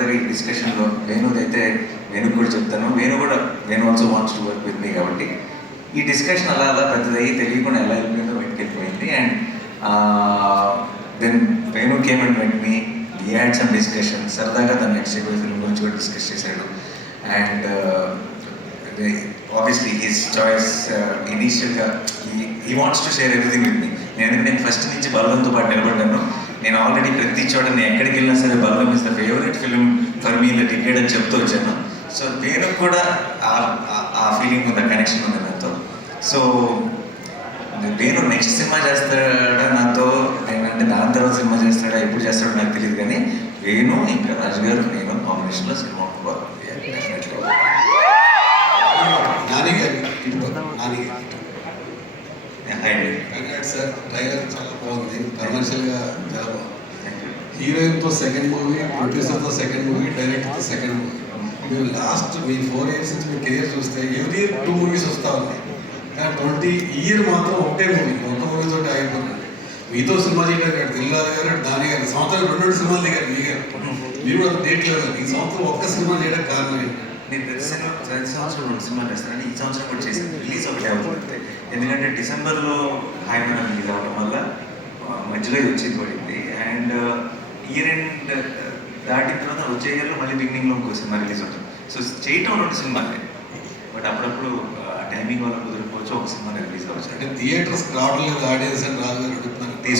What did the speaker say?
సరదాగా ఈ డిస్కషన్లో వేణుదైతే వేణుకు కూడా చెప్తాను. వేణు కూడా నేను also wants to work with me కాబట్టి ఈ డిస్కషన్ అలా అలా పెద్దదయ్యి తెలియకుండా ఎలా వెళ్ళిపోయిందో బయటకు and then Venu came and went me he had some discussion సరదాగా తన నెక్స్ట్ ఫిల్మ్ గురించి కూడా డిస్కస్ చేశాడు. అండ్ ఆబ్వియస్లీ హిస్ చాయిస్ ఇనీషియల్గా he wants to share everything with me నేను నేను ఫస్ట్ నుంచి బలవంతో పాటు నిలబడ్డాను. నేను ఆల్రెడీ ప్రతి చోట నేను ఎక్కడికి వెళ్ళినా సరే బలవం is the favourite film for me the ticket అని చెప్తూ వచ్చాను. సో నేను కూడా ఆ- ఫీలింగ్ ఉంది కనెక్షన్ ఉంది నాతో. సో నేను నెక్స్ట్ సినిమా చేస్తాడా నాతో? ఏంటంటే దాని తర్వాత సినిమా చేస్తాడా? ఎప్పుడు చేస్తాడో నాకు తెలియదు కానీ వేణు ఇంకా రాజు గారు నేను కాంబినేషన్లో cinema definitely Nani Nani and sir trailer చాలా బాగుంది. కమర్షియల్గా హీరోయిన్తో సెకండ్ మూవీ ప్రొడ్యూసర్తో సెకండ్ మూవీ డైరెక్టర్తో సెకండ్ మూవీ మీరు లాస్ట్ మీ ఫోర్ ఇయర్స్ నుంచి మీ కెరియర్ చూస్తే ఎవ్రీ ఇయర్ టూ మూవీస్ వస్తూ ఉన్నాయి. కానీ ట్వంటీ ఇయర్ మాత్రం ఒకటే మూవీ ఒక మూవీ తోటి అయిపోతుంది మీతో సినిమా చేయడం గారు దిల్లాల్ గారు దాని గారు సంవత్సరం రెండు రెండు సినిమాలు దిగారు మీ గారు. మీరు కూడా డేట్ లేదు ఈ సంవత్సరం ఒక్క సినిమా చేయడం కారణం ఏంటి? నేను ప్రతి సినిమా ప్రతి సంవత్సరం రెండు సినిమాలు చేస్తాను. ఈ సంవత్సరం కూడా చేశాను. రిలీజ్ ఒకటే ఎందుకంటే డిసెంబర్లో హాయ్ మనం రిలీజ్ అవ్వడం వల్ల మధ్యలో ఇది వచ్చి పడింది అండ్ ఇయర్ ఎండ్ దాటిన తర్వాత వచ్చే ఇయర్లో మళ్ళీ బిగినింగ్లో ఇంకో సినిమా రిలీజ్ అవుతుంది. సో చేయటం రెండు సినిమాలే. బట్ అప్పుడప్పుడు టైమింగ్ వల్ల కుదరకపోవచ్చు ఒక సినిమా రిలీజ్ అవ్వచ్చు. అంటే థియేటర్స్ క్రౌడ్ లేదు ఆడియన్స్ అని రాదు అడుగుతున్నాను